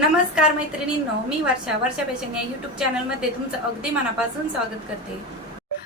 नमस्कार मैत्रिणींनो मी वर्षा वर्षा पेशन या युट्यूब चॅनलमध्ये तुमचं अगदी मनापासून स्वागत करते.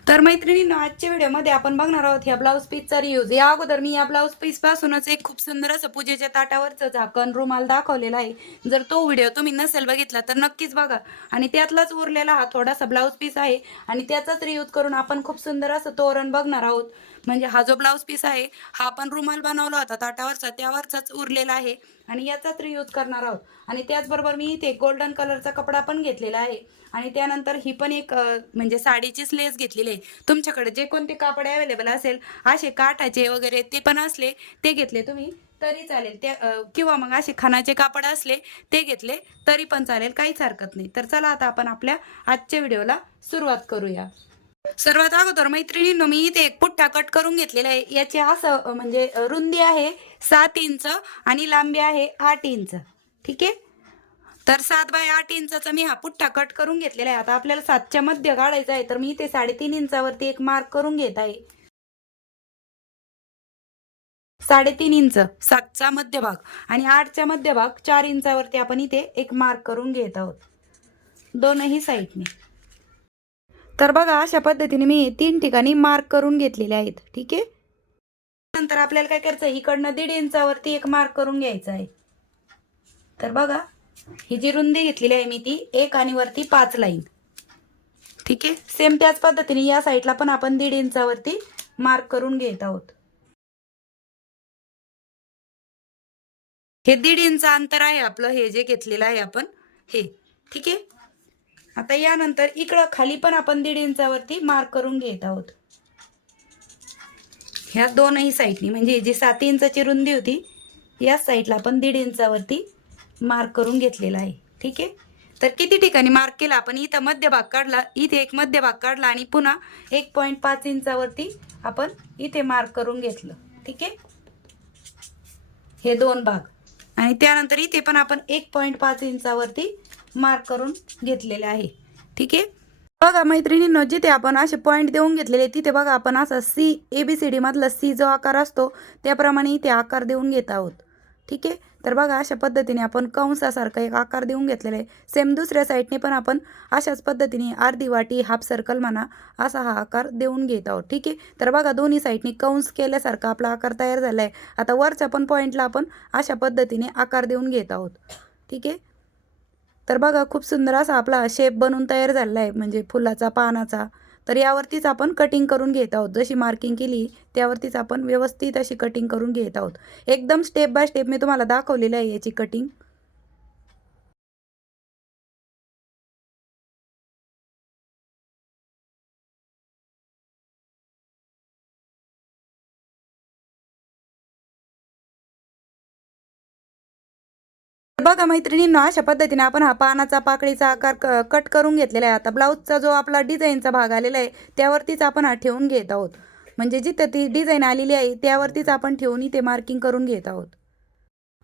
तर मैत्रिणींनो आजच्या व्हिडिओमध्ये आपण बघणार आहोत या ब्लाऊज पीसचा रियूज या अगोदर मी या ब्लाऊज पीस पासूनच एक खूप सुंदर असं पूजेच्या ताटावरचं झाकण रुमाल दाखवलेला आहे. जर तो व्हिडिओ तुम्ही नसेल बघितला तर नक्कीच बघा. आणि त्यातलाच उरलेला हा थोडासा ब्लाऊज पीस आहे. आणि त्याचाच रियूज करून आपण खूप सुंदर असं तोरण बघणार आहोत. म्हणजे हा जो ब्लाऊज पीस आहे हा आपण रुमाल बनवला होता ताटावरचा त्यावरचाच उरलेला आहे. आणि याचाच रियूज करणार आहोत. आणि त्याचबरोबर मी इथे गोल्डन कलरचा कपडा पण घेतलेला आहे. आणि त्यानंतर ही पण एक म्हणजे साडीचीच लेस घेतलेली आहे. तुमच्याकडे जे कोणते कापड अवेलेबल असेल असे काठाचे वगैरे ते पण असले ते घेतले तुम्ही तरी चालेल. त्या किंवा मग असे खानाचे कापड असले ते घेतले तरी पण चालेल. काहीच हरकत नाही. तर चला आता आपण आपल्या आजच्या व्हिडिओला सुरुवात करूया. सर्वात अगोदर मैत्रिणींनो मी इथे एक पुठ्ठा कट करून घेतलेला आहे. याची असं म्हणजे रुंदी आहे सात इंच आणि लांबी आहे आठ इंच. ठीक आहे? तर सात बाय आठ इंचाचा मी हा पुठ्ठा कट करून घेतलेला आहे. आता आपल्याला सातच्या मध्य काढायचा आहे तर मी इथे साडेतीन इंचावरती एक मार्क करून घेत आहे. साडेतीन इंच सातचा मध्यभाग आणि आठचा मध्यभाग चार इंचावरती आपण इथे एक मार्क करून घेत आहोत. दोनही साईडने तर बघा अशा पद्धतीने मी तीन ठिकाणी मार्क करून घेतलेले आहेत. ठीक आहे? नंतर आपल्याला काय करायचं? इकडनं दीड इंचावरती एक मार्क करून घ्यायचा आहे. तर बघा ही जी रुंदी घेतलेली आहे मी ती एक आणि वरती पाच लाईन ठीक आहे? सेम त्याच पद्धतीने या साईडला पण आपण दीड इंचावरती मार्क करून घेत आहोत. हे दीड इंच अंतर आहे आपलं हे जे घेतलेलं आहे आपण हे. ठीक आहे? आता यानंतर इकडं खाली पण आपण दीड इंचावरती मार्क करून घेत आहोत. ह्या दोनही साईडनी म्हणजे जी सात इंचाची रुंदी होती या साईडला आपण दीड इंचावरती मार्क करून घेतलेला आहे. ठीक आहे? तर किती ठिकाणी मार्क केला? आपण इथं मध्यभाग काढला इथे एक मध्यभाग काढला आणि पुन्हा एक पॉईंट पाच इंचावरती आपण इथे मार्क करून घेतलं. ठीक आहे? हे दोन भाग. आणि त्यानंतर इथे पण आपण एक पॉईंट पाच इंचावरती मार्क करून घेतलेले आहे. ठीक आहे? बघा मैत्रिणींनो जिथे आपण असे पॉईंट देऊन घेतलेले तिथे बघा आपण असा C A B C D मधला सी जो आकार असतो त्याप्रमाणे इथे आकार देऊन घेत आहोत. ठीक आहे? तर बघा अशा पद्धतीने आपण कंसासारखा एक आकार देऊन घेतलेला आहे. सेम दुसऱ्या साईडने पण आपण अशाच पद्धतीने अर्धी वाटी हाफ सर्कल म्हणा असा हा आकार देऊन घेत आहोत. ठीक आहे? तर बघा दोन्ही साईडने कंस केल्यासारखा आपला आकार तयार झाला आहे आता वरच्या पण पॉईंटला आपण अशा पद्धतीने आकार देऊन घेत आहोत. ठीक आहे? तर बघा खूप सुंदर असा आपला शेप बनून तयार झालेला आहे म्हणजे फुलाचा पानाचा. तर यावरतीच आपण कटिंग करून घेत आहोत. जशी मार्किंग केली त्यावरतीच आपण व्यवस्थित अशी कटिंग करून घेत आहोत. एकदम स्टेप बाय स्टेप मी तुम्हाला दाखवलेलं आहे याची कटिंग बघा मैत्रिणींनो अशा पद्धतीने आपण हा पानाचा पाकळीचा आकार क- कट करून घेतलेला आहे. आता ब्लाऊजचा जो आपला डिझाईनचा भाग आलेला आहे त्यावरतीच आपण हा ठेवून घेत आहोत. म्हणजे जिथं ती डिझाईन आलेली आहे त्यावरतीच आपण ठेवून इथे मार्किंग करून घेत आहोत.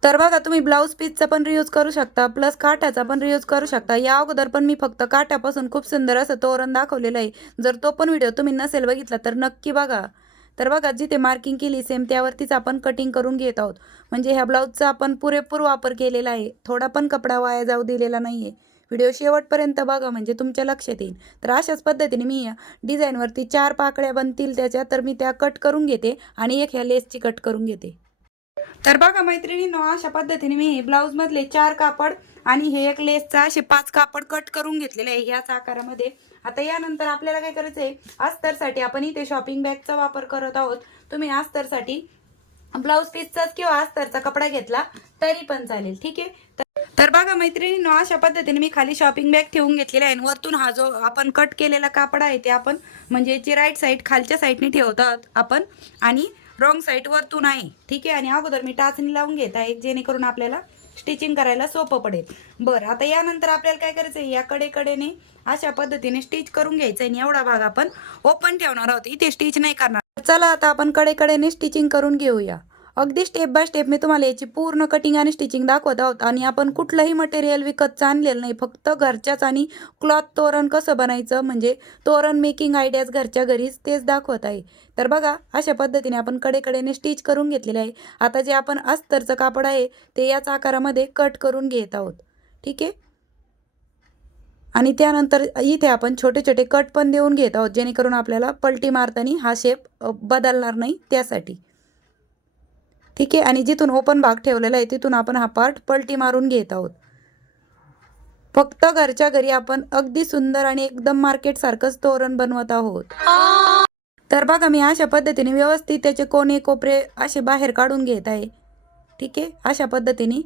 तर बघा तुम्ही ब्लाऊज पीसचा पण रियूज करू शकता प्लस काठाचा पण रियूज करू शकता. या अगोदर पण मी फक्त काठापासून खूप सुंदर असं तोरण दाखवलेलं आहे. जर तो पण व्हिडिओ तुम्ही नसेल बघितला तर नक्की बघा. तर बघा जिथे मार्किंग केली सेम त्यावरतीच आपण कटिंग करून घेत आहोत. म्हणजे ह्या ब्लाऊजचा आपण पुरेपूर वापर केलेला आहे. थोडा पण कपडा वाया जाऊ दिलेला नाही आहे व्हिडिओ शेवटपर्यंत बघा म्हणजे तुमच्या लक्षात येईल. तर अशाच पद्धतीने मी या डिझाईनवरती चार पाकळ्या बनतील त्याच्या तर मी त्या कट करून घेते आणि एक ह्या लेसची कट करून घेते. तर बघा मैत्रिणींनो अशा पद्धतीने मी ब्लाऊज मधले चार कापड आणि हे एक लेसचा असे पाच कापड कट करून घेतलेले आहे. ह्याच आकारामध्ये आता यानंतर आपल्याला काय करायचं आहे अस्तरसाठी आपण इथे शॉपिंग बॅगचा वापर करत आहोत. तुम्ही अस्तरसाठी ब्लाऊज पीसचाच किंवा अस्तरचा कपडा घेतला तरी पण चालेल ठीक आहे? तर- तर बघा मैत्रिणींनो अशा पद्धतीने मी खाली शॉपिंग बॅग ठेवून घेतलेला आहे आणि वरतून हा जो आपण कट केलेला कापड आहे ते आपण म्हणजे याची राईट साईड खालच्या साईडने ठेवतात आपण आणि रॉंग साईड वरतून आहे ठीक आहे? आणि अगोदर मी टाचणी लावून घेत आहे जेणेकरून आपल्याला स्टिचिंग करायला सोपं पडेल. बरं आता यानंतर आपल्याला काय करायचं आहे या कडेकडेने अशा पद्धतीने स्टिच करून घ्यायचं आणि एवढा भाग आपण ओपन ठेवणार आहोत. इथे स्टिच नाही करणार. चला आता आपण कडेकडेने स्टिचिंग करून घेऊया. अगदी स्टेप बाय स्टेप मी तुम्हाला याची पूर्ण कटिंग आणि स्टिचिंग दाखवत आहोत. आणि आपण कुठलंही मटेरियल विकतचं आणलेलं नाही फक्त घरच्याच आणि क्लॉथ तोरण कसं बनायचं म्हणजे तोरण मेकिंग आयडियाज घरच्या घरीच तेच दाखवत आहे. तर बघा अशा पद्धतीने आपण कडेकडेने स्टिच करून घेतलेले आहे. आता जे आपण अस्तरचं कापड आहे ते याच आकारामध्ये कट करून घेत आहोत. ठीक आहे? आणि त्यानंतर इथे आपण छोटे छोटे कट पण देऊन घेत आहोत जेणेकरून आपल्याला पलटी मारताना हा शेप बदलणार नाही त्यासाठी. ठीक आहे? आणि जिथून ओपन भाग ठेवलेला आहे तिथून आपण हा पार्ट पलटी मारून घेत आहोत. फक्त घरच्या घरी आपण अगदी सुंदर आणि एकदम मार्केटसारखंच तोरण बनवत आहोत. तर बघा मी अशा पद्धतीने व्यवस्थित त्याचे कोणे कोपरे असे बाहेर काढून घेत आहे. ठीक आहे? अशा पद्धतीने.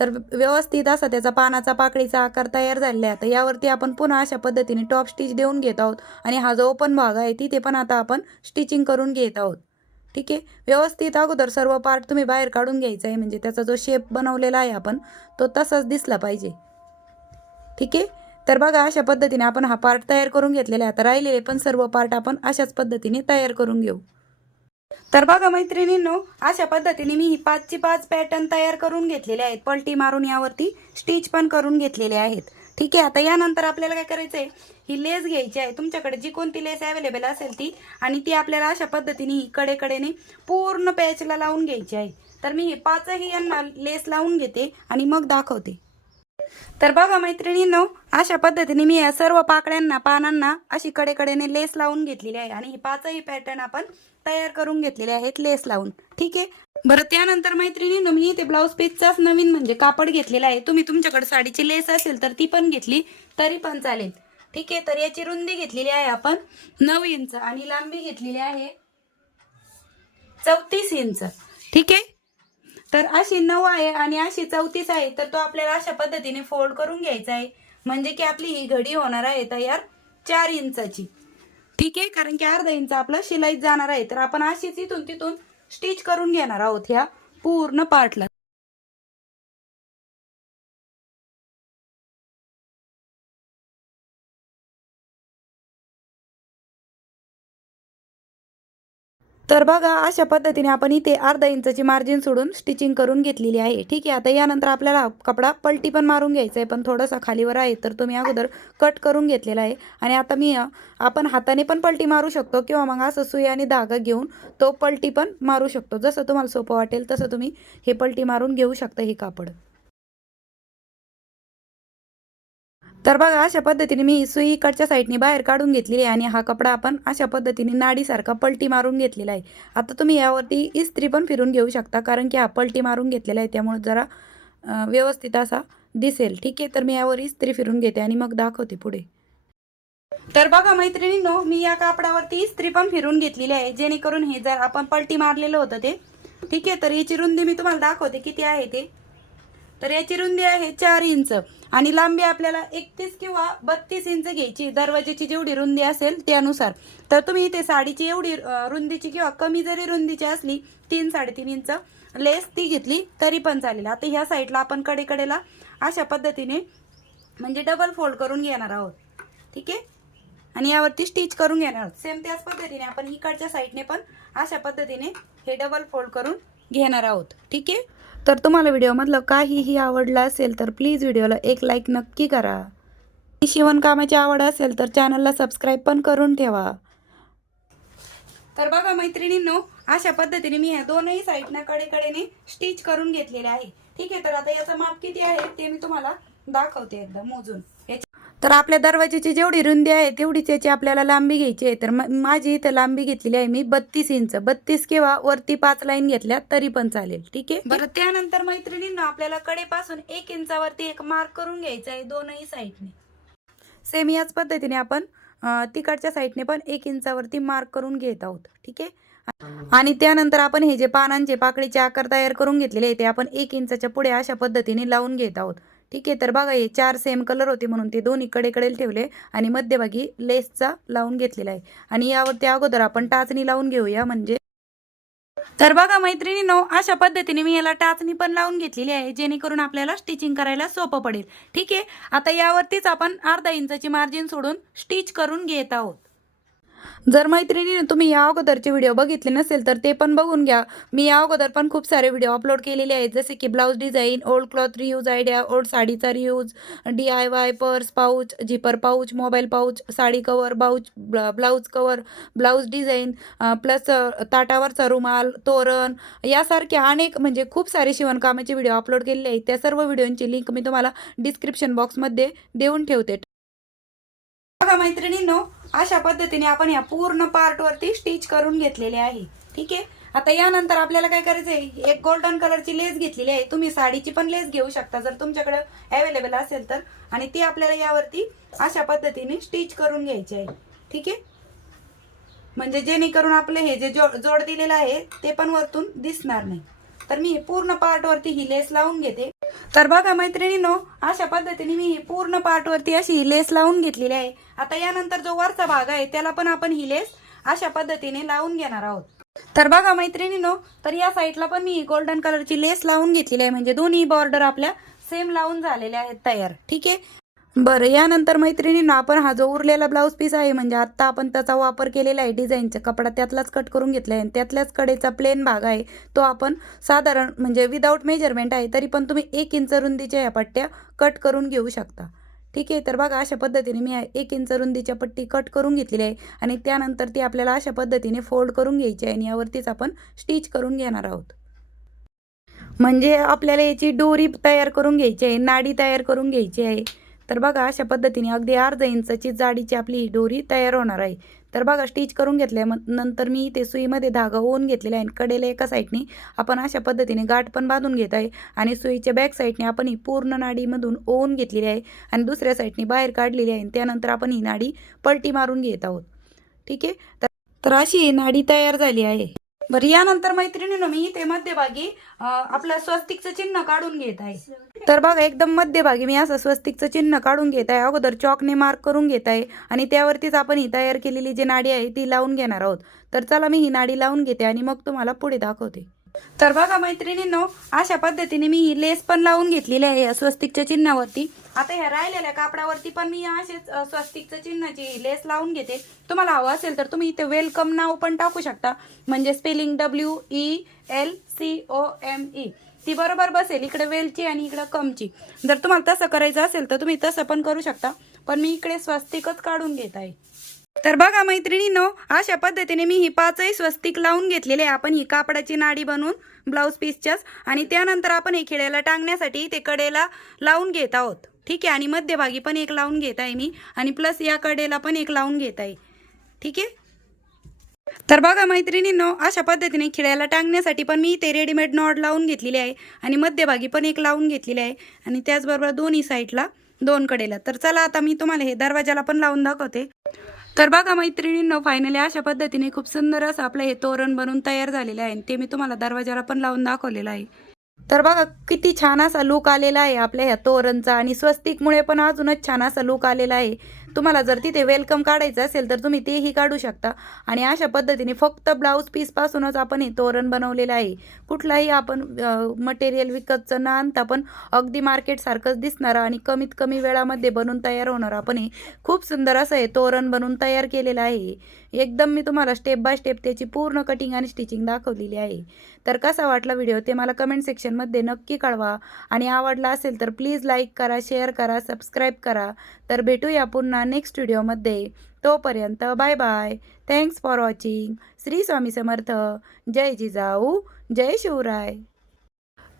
तर व्यवस्थित असा त्याचा पानाचा पाकळीचा आकार तयार झालेला आहे. आता यावरती आपण पुन्हा अशा पद्धतीने टॉप स्टिच देऊन घेत आहोत. आणि हा जो ओपन भाग आहे तिथे पण आता आपण स्टिचिंग करून घेत आहोत. ठीक आहे? व्यवस्थित. अगोदर सर्व पार्ट तुम्ही बाहेर काढून घ्यायचा आहे. म्हणजे त्याचा जो शेप बनवलेला आहे आपण तो तसाच दिसला पाहिजे. ठीक आहे? तर बघा अशा पद्धतीने आपण हा पार्ट तयार करून घेतलेला आहे. आता राहिलेले पण सर्व पार्ट आपण अशाच पद्धतीने तयार करून घेऊ. तर बघा मैत्रिणींनो अशा पद्धतीने मी ही पाचची पाच पॅटर्न तयार करून घेतलेले आहेत. पलटी मारून यावरती स्टिच पण करून घेतलेले आहेत. ठीक आहे आता यानंतर आपल्याला काय करायचं आहे ही लेस घ्यायची आहे. तुमच्याकडे जी कोणती लेस अवेलेबल असेल ती आणि ती आपल्याला अशा पद्धतीने ही कडेकडेने पूर्ण पॅचला लावून घ्यायची आहे. तर मी पाचही यांना लेस लावून घेते आणि मग दाखवते. तर बघा मैत्रिणींनो अशा पद्धतीने मी या सर्व पाकड्यांना पानांना अशी कडेकडेने लेस लावून घेतलेली आहे. आणि ही पाचही पॅटर्न आपण तयार करून घेतलेले आहेत लेस लावून. ठीक आहे? बरं त्यानंतर मैत्रिणीनं मी इथे ब्लाऊज पीसचाच नवीन म्हणजे कापड घेतलेला आहे. तुम्ही तुमच्याकडे साडीची लेस असेल तर ती पण घेतली तरी पण चालेल. ठीक आहे? तर याची रुंदी घेतलेली आहे आपण. नऊ इंच आणि लांबी घेतलेली आहे चौतीस इंच. ठीक आहे? तर अशी नऊ आहे आणि अशी चौतीस आहे तर तो आपल्याला अशा पद्धतीने फोल्ड करून घ्यायचा आहे. म्हणजे की आपली ही घडी होणार आहे तयार चार इंचाची. ठीक आहे कारण की अर्धा इंच आपलं शिलाईत जाणार आहे. तर आपण अशीच इथून तिथून स्टिच करून घेणार आहोत ह्या पूर्ण पार्टला तर बघा अशा पद्धतीने आपण इथे अर्धा इंचाची मार्जिन सोडून स्टिचिंग करून घेतलेली आहे. ठीक आहे आता यानंतर आपल्याला कपडा पलटी पण मारून घ्यायचा आहे पण थोडासा खालीवर आहे तर तुम्ही अगोदर कट करून घेतलेला आहे. आणि आता मी आपण हाताने पण पलटी मारू शकतो किंवा मग असं सुई आणि धागा घेऊन तो पलटी पण मारू शकतो. जसं तुम्हाला सोपं वाटेल तसं तुम्ही हे पलटी मारून घेऊ शकता हे कापड. तर बघा अशा पद्धतीने मी सुई इकडच्या साईडने बाहेर काढून घेतलेली आहे आणि हा कपडा आपण अशा पद्धतीने नाडीसारखा पलटी मारून घेतलेला आहे. आता तुम्ही यावरती इस्त्री पण फिरून घेऊ शकता कारण की हा पलटी मारून घेतलेला आहे त्यामुळे जरा व्यवस्थित असा दिसेल. ठीक आहे तर मी यावर इस्त्री फिरून घेते आणि मग दाखवते पुढे. तर बघा मैत्रिणींनो मी या कापडावरती इस्त्री पण फिरून घेतलेली आहे जेणेकरून हे जर आपण पलटी मारलेलं होतं ते. ठीक आहे तर याची रुंदी मी तुम्हाला दाखवते किती आहे ते. तर याची रुंदी आहे चार इंच. आणि लांबी आपल्याला एकतीस किंवा बत्तीस इंच घ्यायची. दरवाजेची जेवढी रुंदी असेल त्यानुसार. तर तुम्ही इथे साडीची एवढी रुंदीची किंवा कमी जरी रुंदीची असली तीन साडेतीन इंच लेस ती घेतली तरी पण चालेल. आता ह्या साईडला आपण कडेकडेला अशा पद्धतीने म्हणजे डबल फोल्ड करून घेणार आहोत. ठीक आहे? आणि यावरती स्टिच करून घेणार आहोत. सेम त्याच पद्धतीने आपण इकडच्या साईडने पण अशा पद्धतीने हे डबल फोल्ड करून घेणार आहोत. ठीक आहे? तर तुम्हाला व्हिडिओमधलं काहीही आवडलं असेल तर प्लीज व्हिडिओला एक लाईक नक्की करा. शिवणकामाची आवड असेल तर चॅनलला सबस्क्राईब पण करून ठेवा. तर बघा मैत्रिणींनो अशा पद्धतीने मी ह्या दोनही साईडना कडेकडेने स्टिच करून घेतलेले आहे. ठीक आहे तर आता याचं माप किती आहे ते मी तुम्हाला दाखवते एकदा मोजून. तर आपल्या दरवाजेची जेवढी रुंदी आहे तेवढीच याची आपल्याला लांबी घ्यायची आहे. तर माझी इथं लांबी घेतलेली आहे मी बत्तीस इंच. बत्तीस किंवा वरती पाच लाईन घेतल्या तरी पण चालेल. ठीक आहे? बरं त्यानंतर मैत्रिणींना आपल्याला कडेपासून एक इंचावरती एक मार्क करून घ्यायचा आहे दोनही साईडने. सेम याच पद्धतीने आपण तिकडच्या साईडने पण एक इंचावरती मार्क करून घेत आहोत. ठीक आहे? आणि त्यानंतर आपण हे जे पानांचे पाकळीचे आकार तयार करून घेतलेले आहे ते आपण एक इंचाच्या पुढे अशा पद्धतीने लावून घेत आहोत. ठीक आहे तर बघा हे चार सेम कलर होते म्हणून ते दोन्ही कडेकडे ठेवले आणि मध्यभागी लेसचा लावून घेतलेला आहे. आणि यावरती अगोदर आपण टाचणी लावून घेऊया म्हणजे तर बघा मैत्रिणीनो अशा पद्धतीने मी याला टाचणी पण लावून घेतलेली आहे जेणेकरून आपल्याला स्टिचिंग करायला सोपं पडेल. ठीक आहे आता यावरतीच आपण अर्धा इंचाची मार्जिन सोडून स्टिच करून घेत आहोत. जर मैत्रिणीने तुम्ही या अगोदरचे व्हिडिओ बघितले नसेल तर ते पण बघून घ्या. मी या अगोदर पण खूप सारे व्हिडिओ अपलोड केलेले आहेत. जसे की blouse design old cloth reuse idea old साडीचा reuse D I Y purse pouch zipper pouch mobile pouch sari cover pouch blouse cover blouse design plus ताटावरचा रुमाल तोरण यासारखे अनेक म्हणजे खूप सारे शिवणकामाचे व्हिडिओ अपलोड केलेले आहेत. त्या सर्व व्हिडिओंची लिंक मी तुम्हाला डिस्क्रिप्शन बॉक्समध्ये देऊन ठेवते. बघा मैत्रिणींनो अशा पद्धतीने आपण या पूर्ण पार्टवरती स्टिच करून घेतलेले आहे. ठीक आहे? आता यानंतर आपल्याला काय करायचं आहे एक गोल्डन कलरची लेस घेतलेली आहे. तुम्ही साडीची पण लेस घेऊ शकता. जर तुमच्याकडे अवेलेबल असेल तर. आणि ती आपल्याला यावरती अशा पद्धतीने स्टिच करून घ्यायची आहे. ठीक आहे? म्हणजे जेणेकरून आपलं हे जे जोड जोड दिलेलं आहे ते पण वरतून दिसणार नाही. तर मी पूर्ण पार्टवरती ही लेस लावून घेते. तर बघा मैत्रिणीनो अशा पद्धतीने मी पूर्ण पार्टवरती अशी ही लेस लावून घेतलेली आहे. आता यानंतर जो वरचा भाग आहे त्याला पण आपण ही लेस अशा पद्धतीने लावून घेणार आहोत. तर बघा मैत्रिणीनो तर या साईडला पण मी गोल्डन कलरची लेस लावून घेतलेली आहे. म्हणजे दोन्ही बॉर्डर आपल्या सेम लावून झालेल्या आहेत तयार. ठीक आहे? बरं यानंतर मैत्रिणींना आपण हा जो उरलेला ब्लाऊज पीस आहे म्हणजे आत्ता आपण त्याचा वापर केलेला आहे डिझाईनचा कपडा त्यातलाच कट करून घेतला आहे आणि त्यातल्याच कडेचा प्लेन भाग आहे तो आपण साधारण म्हणजे विदाऊट मेजरमेंट आहे तरी पण तुम्ही एक इंच रुंदीच्या या पट्ट्या कट करून घेऊ शकता. ठीक आहे तर बघा अशा पद्धतीने मी एक इंच रुंदीच्या पट्टी कट करून घेतलेली आहे आणि त्यानंतर ती आपल्याला अशा पद्धतीने फोल्ड करून घ्यायची आहे आणि यावरतीच आपण स्टिच करून घेणार आहोत. म्हणजे आपल्याला याची डोरी तयार करून घ्यायची आहे नाडी तयार करून घ्यायची आहे. तर बघा अशा पद्धतीने अगदी अर्धा इंचाची जाडीची आपली दोरी तयार होणार आहे. तर बघा स्टिच करून घेतल्या मग नंतर मी ते सुईमध्ये धागा ओवून घेतलेला आहे आणि कडेला एका साईडने आपण अशा पद्धतीने गाठ पण बांधून घेत आहे आणि सुईच्या बॅक साईडने आपण ही पूर्ण नाडीमधून ओवून घेतलेली आहे आणि दुसऱ्या साईडने बाहेर काढलेली आहे आणि त्यानंतर आपण ही नाडी पलटी मारून घेत आहोत. ठीक आहे? तर तर अशी ही नाडी तयार झाली आहे. बरं यानंतर मैत्रिणीनं मी इथे मध्यभागी आपलं स्वस्तिकचं चिन्ह काढून घेत आहे. तर बघा एकदम मध्यभागी मी असं स्वस्तिकचं चिन्ह काढून घेत आहे. अगोदर चॉकने मार्क करून घेत आहे आणि त्यावरतीच आपण ही तयार केलेली जी नाडी आहे ती लावून घेणार आहोत. तर चला मी ही नाडी लावून घेते आणि मग तुम्हाला पुढे दाखवते. तर बघा मैत्रिणींनो अशा पद्धतीने मी ही लेस पण लावून घेतलेली आहे या स्वस्तिकच्या चिन्हावरती. आता ह्या राहिलेल्या कापडावरती पण मी असेच अ, स्वस्तिकच्या चिन्हाची लेस लावून घेते. तुम्हाला हवं असेल तर तुम्ही इथे वेलकम नाव पण टाकू शकता. म्हणजे spelling W E L C O M E ती बरोबर बसेल इकडे वेलची आणि इकडे कमची. जर तुम्हाला तसं करायचं असेल तर तुम्ही तसं पण करू शकता. पण मी इकडे स्वस्तिकच काढून घेत आहे. तर बघा मैत्रिणीनो अशा पद्धतीने मी ही पाचही स्वस्तिक लावून घेतलेले आहे. आपण ही कापडाची नाडी बनवून ब्लाऊज पीसच्याच आणि त्यानंतर आपण हे खिळ्याला टांगण्यासाठी ते कडेला लावून घेत आहोत. ठीक आहे? आणि मध्यभागी पण एक लावून घेत आहे मी. आणि प्लस या कडेला पण एक लावून घेत आहे. ठीक आहे? तर बघा मैत्रिणींनो अशा पद्धतीने खिळ्याला टांगण्यासाठी पण मी ते रेडीमेड नॉड लावून घेतलेली आहे. आणि मध्यभागी पण एक लावून घेतलेली आहे. आणि त्याचबरोबर दोन्ही साईडला दोन कडेला. तर चला आता मी तुम्हाला हे दरवाजाला पण लावून दाखवते. तर बघा मैत्रिणींनो फायनली अशा पद्धतीने खूप सुंदर असं आपलं हे तोरण बनवून तयार झालेलं आहे. आणि ते मी तुम्हाला दरवाजाला पण लावून दाखवलेलं आहे. तर बघा किती छान असा लुक आलेला आहे आपल्या ह्या तोरणचा आणि स्वस्तिकमुळे पण अजूनच छान असा लुक आलेला आहे. तुम्हाला जर तिथे वेलकम काढायचं असेल तर तुम्ही तेही काढू शकता. आणि अशा पद्धतीने फक्त ब्लाऊज पीसपासूनच आपण हे तोरण बनवलेलं आहे. कुठलाही आपण मटेरियल विकतचं न आणता पण अगदी मार्केटसारखंच दिसणारं आणि कमीत कमी वेळामध्ये बनवून तयार होणार आपण हे. खूप सुंदर असं हे तोरण बनवून तयार केलेलं आहे. एकदम मी तुम्हाला स्टेप बाय स्टेप त्याची पूर्ण कटिंग आणि स्टिचिंग दाखवलेली आहे. तर कसा वाटला व्हिडिओ ते मला कमेंट सेक्शनमध्ये नक्की कळवा. आणि आवडला असेल तर प्लीज लाईक करा शेअर करा सबस्क्राईब करा. तर भेटूया पुन्हा नेक्स्ट व्हिडिओमध्ये तोपर्यंत bye bye thanks for watching Shri Swami Samarth. जय जिजाऊ. जय शिवराय.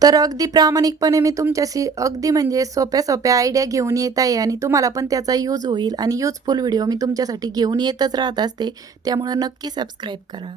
तर अगदी प्रामाणिकपणे मी तुमच्याशी अगदी म्हणजे सोप्या सोप्या आयडिया घेऊन येत आहे आणि तुम्हाला पण त्याचा यूज होईल आणि यूजफुल व्हिडिओ मी तुमच्यासाठी घेऊन येतच राहत असते. त्यामुळं नक्की सबस्क्राईब करा.